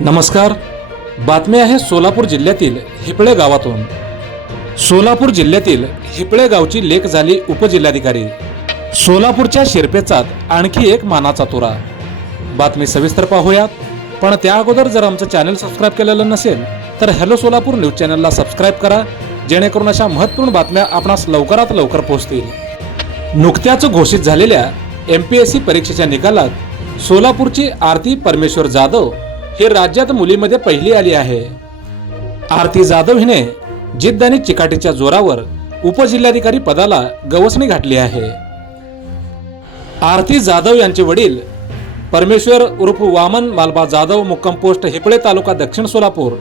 नमस्कार. बातमी आहे सोलापूर जिल्ह्यातील हिपळे गावातून. सोलापूर जिल्ह्यातील हिपळे गावची लेख झाली उपजिल्हाधिकारी. सोलापूरच्या शिरपेचात आणखी एक मानाचा तुरा. बातमी सविस्तर पाहूयात. पण त्या अगोदर जर आमचं चॅनल सबस्क्राईब केलेलं नसेल तर हॅलो सोलापूर न्यूज चॅनलला सबस्क्राईब करा जेणेकरून अशा महत्त्वपूर्ण बातम्या आपणास लवकरात लवकर पोहोचतील. नुकत्याच घोषित झालेल्या एम पी एस सी परीक्षेच्या निकालात सोलापूरची आरती परमेश्वर जाधव हे राज्यात मुलीमध्ये पहिली आली आहे. आरती जाधव हिने जिद्द आणि चिकाटीच्या जोरावर उपजिल्हाधिकारी पदाला गवसणी घातली आहे. आरती जाधव यांचे वडील परमेश्वर उर्फ वामन मालबा जाधव मुक्कम पोस्ट हिपळे तालुका दक्षिण सोलापूर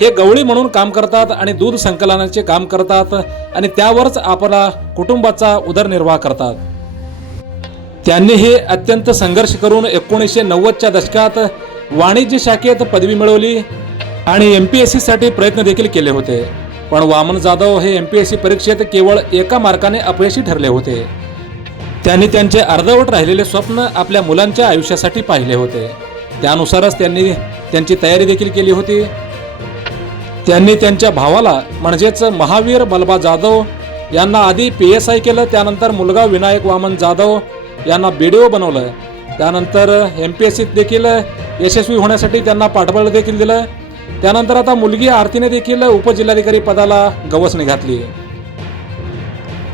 हे गवळी म्हणून काम करतात आणि दूध संकलनाचे काम करतात आणि त्यावरच आपला कुटुंबाचा उदरनिर्वाह करतात. त्यांनी हे अत्यंत संघर्ष करून एकोणीसशे नव्वदच्या दशकात वाणिज्य शाखेत पदवी मिळवली आणि एम पी एस सीसाठी प्रयत्न देखील केले होते. पण वामन जाधव हे एम पी एस सी परीक्षेत केवळ एका मार्काने अपयशी ठरले होते. त्यांनी त्यांचे अर्धवट राहिलेले स्वप्न आपल्या मुलांच्या आयुष्यासाठी पाहिले होते. त्यानुसारच त्यांनी त्यांची तयारी देखील केली होती. त्यांनी त्यांच्या भावाला म्हणजेच महावीर बलबा जाधव यांना आधी पी एस आय केलं त्यानंतर मुलगा विनायक वामन जाधव यांना बी डी ओ बनवलं. त्यानंतर एम पी एस सीत देखील यशस्वी होण्यासाठी त्यांना पाठबळ देखील दिलं त्यानंतर आता मुलगी आरतीने देखील उपजिल्हाधिकारी पदाला गवसणी घातली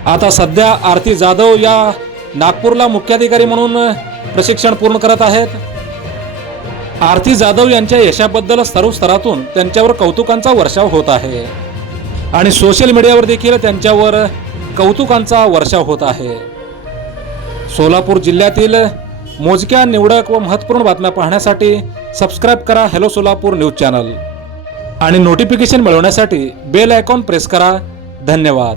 आता सध्या आरती जाधव या नागपूरला मुख्याधिकारी म्हणून प्रशिक्षण पूर्ण करत आहेत. आरती जाधव यांच्या यशाबद्दल सर्व स्तरातून त्यांच्यावर कौतुकांचा वर्षाव होत आहे. आणि सोशल मीडियावर देखील त्यांच्यावर कौतुकांचा वर्षाव होत आहे. सोलापूर जिल्ह्यातील मोजक्या निवडक व महत्त्वपूर्ण बातम्या पाहण्यासाठी सबस्क्राईब करा हॅलो सोलापूर न्यूज चॅनल आणि नोटिफिकेशन मिळवण्यासाठी बेल आयकॉन प्रेस करा. धन्यवाद.